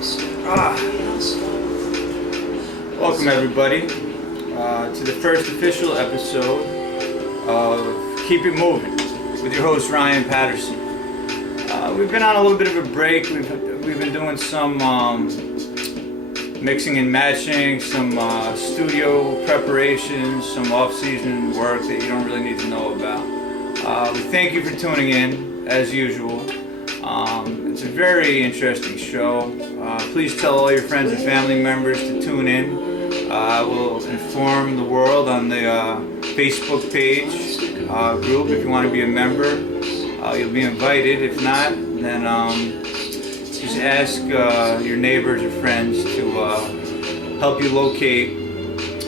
Welcome everybody to the first official episode of Keep It Moving with your host Ryan Patterson. We've been on a little bit of a break. We've been doing some mixing and matching, some studio preparations, some off-season work that you don't really need to know about. We thank you for tuning in as usual. It's a very interesting show. Please tell all your friends and family members to tune in. We'll inform the world on the Facebook page group. If you want to be a member, you'll be invited. If not, then just ask your neighbors or friends to help you locate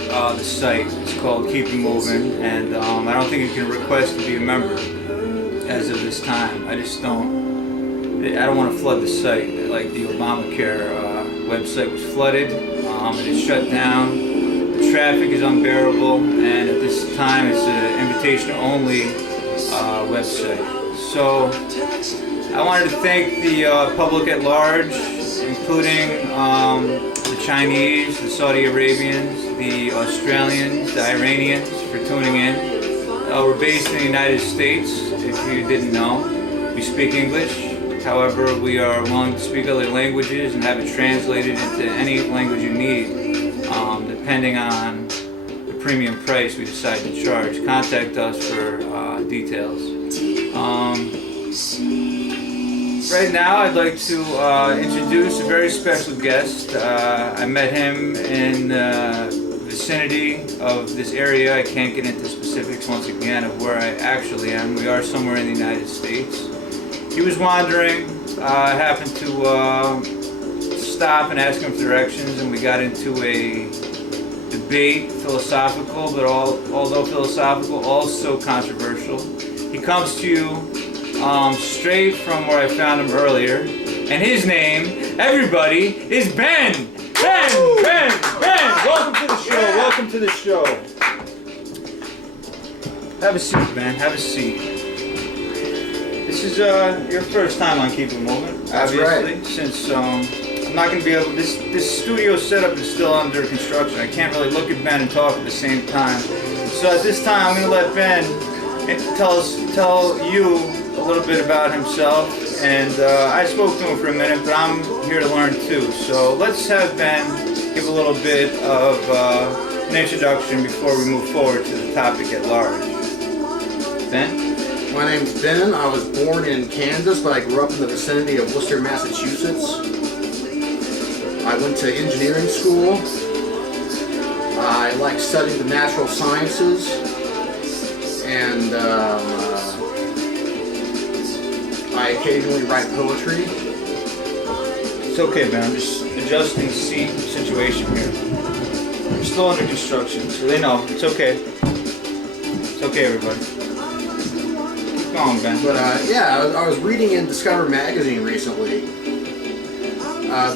the site. It's called Keep It Moving, and I don't think you can request to be a member as of this time. I don't want to flood the site. Like the Obamacare website was flooded, and it's shut down. The traffic is unbearable, and at this time it's an invitation-only website. So I wanted to thank the public at large, including the Chinese, the Saudi Arabians, the Australians, the Iranians for tuning in. We're based in the United States, if you didn't know. We speak English. However, we are willing to speak other languages and have it translated into any language you need, depending on the premium price we decide to charge. Contact us for details. Right now, I'd like to introduce a very special guest. I met him in the vicinity of this area. I can't get into specifics once again of where I actually am. We are somewhere in the United States. He was wandering, happened to stop and ask him for directions, and we got into a debate, philosophical, but although philosophical, also controversial. He comes to you straight from where I found him earlier, and his name, everybody, is Ben! Ben! Welcome to the show, welcome to the show. Have a seat, Ben, have a seat. This is your first time on Keep It Moving, obviously. Right. Since I'm not going to be able. This studio setup is still under construction. I can't really look at Ben and talk at the same time. So at this time, I'm going to let Ben tell you a little bit about himself. And I spoke to him for a minute, but I'm here to learn too. So let's have Ben give a little bit of an introduction before we move forward to the topic at large. Ben? My name's Ben. I was born in Kansas, but I grew up in the vicinity of Worcester, Massachusetts. I went to engineering school. I like studying the natural sciences, and I occasionally write poetry. It's okay, Ben. I'm just adjusting the seat situation here. We're still under construction, so they know. It's okay. It's okay, everybody. On, Ben. But I was reading in Discover magazine recently.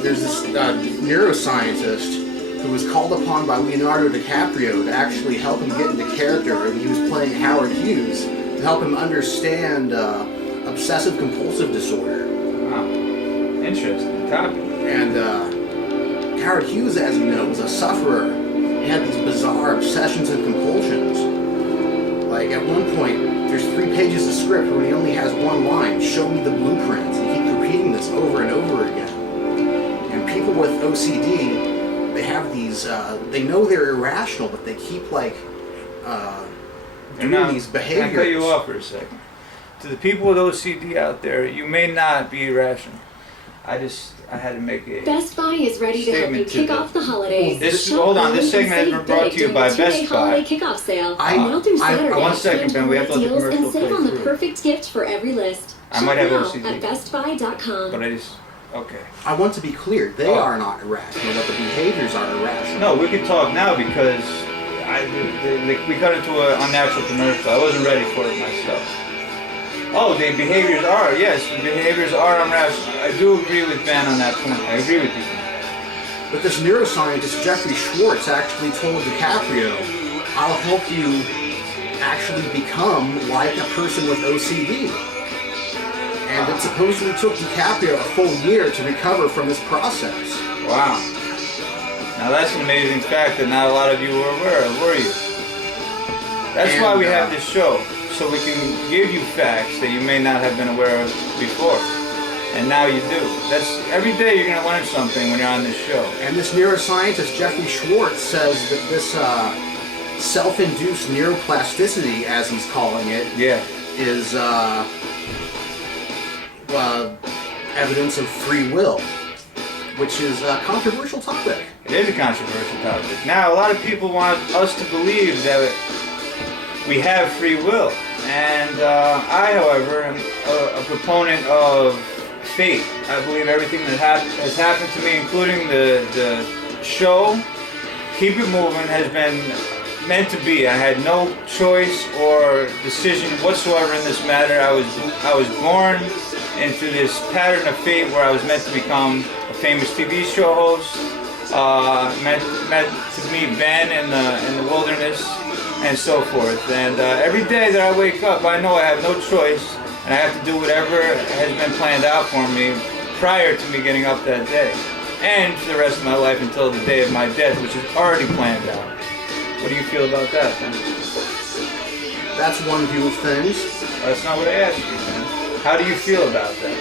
There's this neuroscientist who was called upon by Leonardo DiCaprio to actually help him get into character, and he was playing Howard Hughes to help him understand obsessive compulsive disorder. Wow, interesting topic. And Howard Hughes, as you know, was a sufferer. He had these bizarre obsessions and compulsions. Like at one point, there's 3 pages of script where he only has one line, show me the blueprint. He keeps repeating this over and over again. And people with OCD, they have these, they know they're irrational, but they keep like doing these behaviors. Can I cut you off for a second? To the people with OCD out there, you may not be irrational. I had to make a Best Buy is ready to help you kick off the holidays. Hold on, this segment has been brought to you by Best Buy. Holiday kickoff sale. Now through Saturday. One second, Ben. We have to let the deals commercial and save play on the through. perfect gift for every list. I might have Shop OCD. now at bestbuy.com. But okay. I want to be clear, they are not irrational, but the behaviors are irrational. No, we can talk now because we cut into an unnatural commercial. I wasn't ready for it myself. Oh, the behaviors are, yes, the behaviors are irrational. I do agree with Ben on that point. I agree with you. But this neuroscientist, Jeffrey Schwartz, actually told DiCaprio, I'll help you actually become like a person with OCD. And it supposedly took DiCaprio a full year to recover from this process. Wow. Now that's an amazing fact that not a lot of you were aware of, were you? That's why we have this show, so we can give you facts that you may not have been aware of before. And now you do. That's every day you're going to learn something when you're on this show. And this neuroscientist, Jeffrey Schwartz, says that this self-induced neuroplasticity, as he's calling it, is evidence of free will, which is a controversial topic. It is a controversial topic. Now, a lot of people want us to believe that we have free will. And I, however, am a proponent of fate. I believe everything that has happened to me, including the show, Keep It Moving, has been meant to be. I had no choice or decision whatsoever in this matter. I was born into this pattern of fate where I was meant to become a famous TV show host, meant to meet Ben in the wilderness, and so forth. And every day that I wake up, I know I have no choice, and I have to do whatever has been planned out for me prior to me getting up that day, and for the rest of my life until the day of my death, which is already planned out. What do you feel about that, Ben? That's one view of things. That's not what I asked you, Ben. How do you feel about that?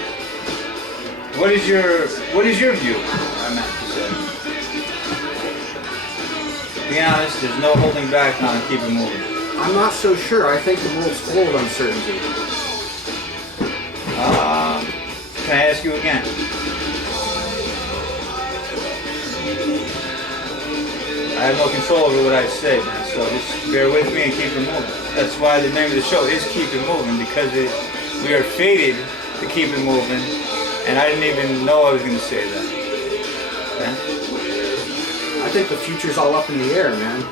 What is your view? I meant to say. Be honest, there's no holding back on Keep It Moving. I'm not so sure. I think the world's full of uncertainty. Can I ask you again? I have no control over what I say, man, so just bear with me and keep it moving. That's why the name of the show is Keep It Moving, because we are fated to keep it moving, and I didn't even know I was going to say that. Ben? I think the future's all up in the air, man.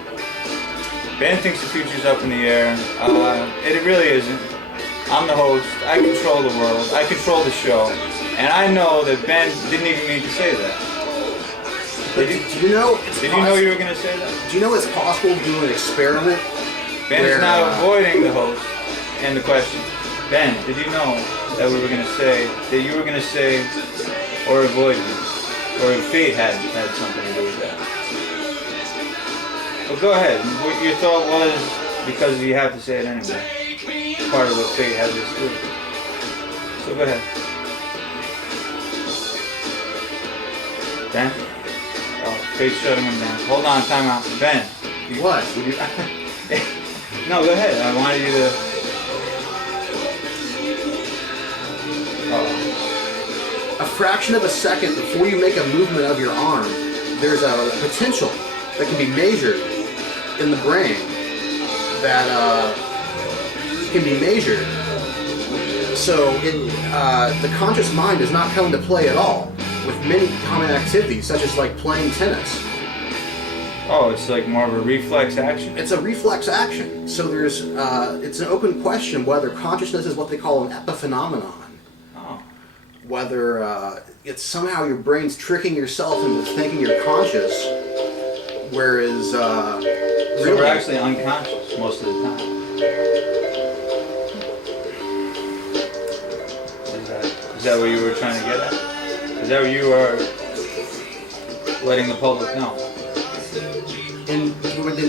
Ben thinks the future's up in the air. It really isn't. I'm the host. I control the world. I control the show. And I know that Ben didn't even mean to say that. Did you know you were going to say that? Do you know it's possible to do an experiment? Ben is now avoiding the host and the question. Ben, did you know that we were going to say, that you were going to say, or avoid me? Or if fate had something to do with that? Well, go ahead. What your thought was, because you have to say it anyway. Part of what fate has to do. So go ahead. Ben? Oh, fate's shutting him down. Hold on, time out. Ben. What? No, go ahead. I wanted you to... A fraction of a second before you make a movement of your arm, there's a potential that can be measured in the brain that can be measured. So the conscious mind does not come into play at all with many common activities, such as like playing tennis. Oh, it's like more of a reflex action? It's a reflex action. So there's it's an open question whether consciousness is what they call an epiphenomenon. Whether it's somehow your brain's tricking yourself into thinking you're conscious, whereas so really, we're actually unconscious most of the time. Is that what you were trying to get at? Is that what you are letting the public know? In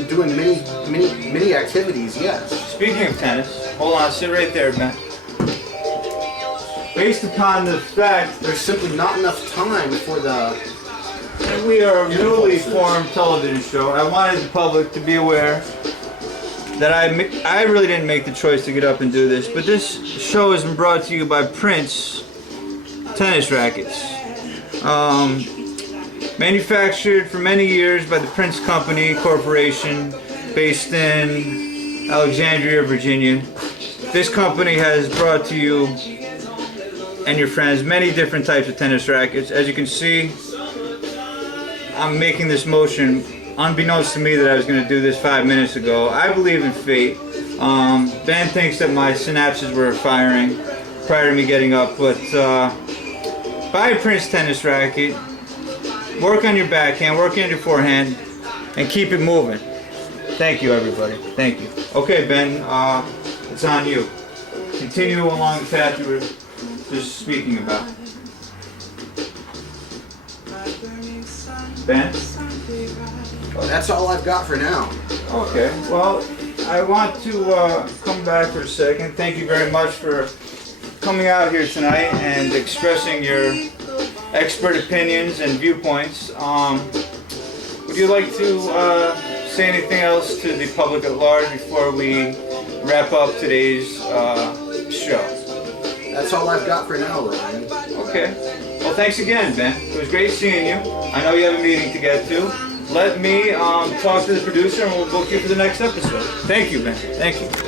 doing many activities, yes. Speaking of tennis, hold on, sit right there, Ben. Based upon the fact there's simply not enough time for we are a newly formed television show, I wanted the public to be aware that I really didn't make the choice to get up and do this, but this show has been brought to you by Prince Tennis Rackets. Manufactured for many years by the Prince Company Corporation, based in Alexandria, Virginia. This company has brought to you and your friends many different types of tennis rackets. As you can see, I'm making this motion unbeknownst to me that I was going to do this 5 minutes ago. I believe in fate. Ben thinks that my synapses were firing prior to me getting up, but buy a Prince tennis racket, work on your backhand, work on your forehand, and keep it moving. Thank you, everybody. Thank you. Okay, Ben, it's on you. Continue along the path you were just speaking about? Ben? That's all I've got for now. Okay, well, I want to come back for a second. Thank you very much for coming out here tonight and expressing your expert opinions and viewpoints. Would you like to say anything else to the public at large before we wrap up today's show? That's all I've got for now, Ryan. Okay. Well, thanks again, Ben. It was great seeing you. I know you have a meeting to get to. Let me talk to the producer and we'll book you for the next episode. Thank you, Ben. Thank you.